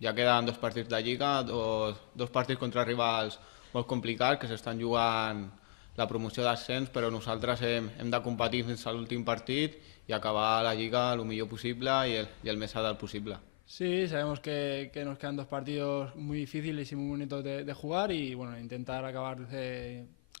Ja queden dos partits de Lliga, dos partits contra rivals molt complicats que s'estan jugant la promoció d'ascens, però nosaltres hem de competir fins a l'últim partit i acabar la Lliga el millor possible i el més a dalt possible. Sí, sabemos que nos quedan dos partidos muy difíciles y muy bonitos de jugar y bueno, intentar acabar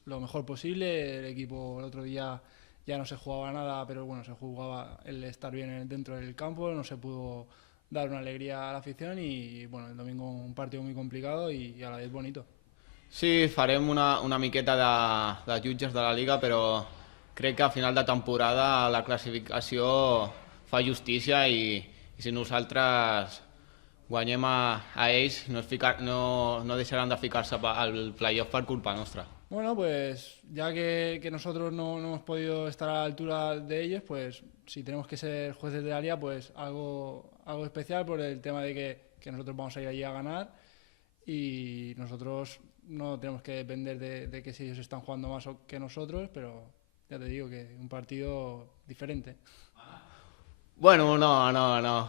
lo mejor posible. El equipo el otro día ya no se jugaba nada, pero bueno, se jugaba el estar bien dentro del campo, no se pudo dar una alegría a la afición y bueno, el domingo un partido muy complicado y a la vez bonito. Sí, farem una miqueta de jutges de la Liga, però crec que a final de temporada la classificació fa justícia i si nosaltres guanyem a ells no deixaran de ficar-se al playoff per culpa nostra. Bueno, pues ya que nosotros no hemos podido estar a la altura de ellos, pues si tenemos que ser jueces de la liga, pues algo especial por el tema de que nosotros vamos a ir allí a ganar y nosotros no tenemos que depender de que si ellos están jugando más que nosotros, pero ya te digo que un partido diferente. Bueno, no.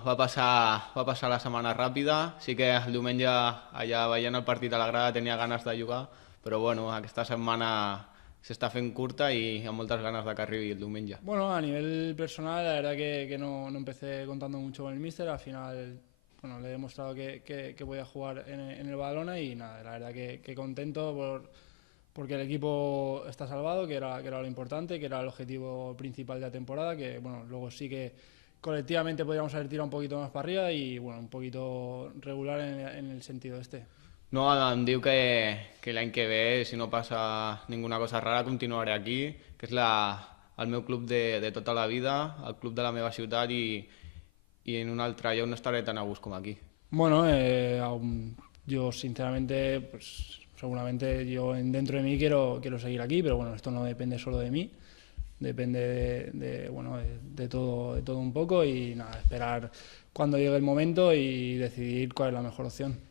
Va passar la setmana ràpida. Sí que el diumenge allà veient el partit a la grada tenia ganes de jugar, però bueno, aquesta setmana s'està fent curta i amb moltes ganes de que arribi el diumenge. Bueno, a nivel personal, la verdad que no empecé contando mucho con el míster. Al final, bueno, le he demostrado que podía jugar en el Badalona y nada, la verdad que contento porque el equipo está salvado, que era lo importante, que era el objetivo principal de la temporada, que bueno, luego sí que colectivamente podríamos haber tirado un poquito más para arriba y bueno, un poquito regular en el sentido este. No, em diu que l'any que ve, si no passa ninguna cosa rara, continuaré aquí, que és el meu club de tota la vida, el club de la meva ciutat i en un altre lloc no estaré tan a gust com aquí. Bueno, yo sinceramente, pues seguramente yo dentro de mí quiero seguir aquí, pero bueno, esto no depende solo de mí, depende bueno, de todo un poco y nada, esperar cuando llegue el momento y decidir cuál es la mejor opción.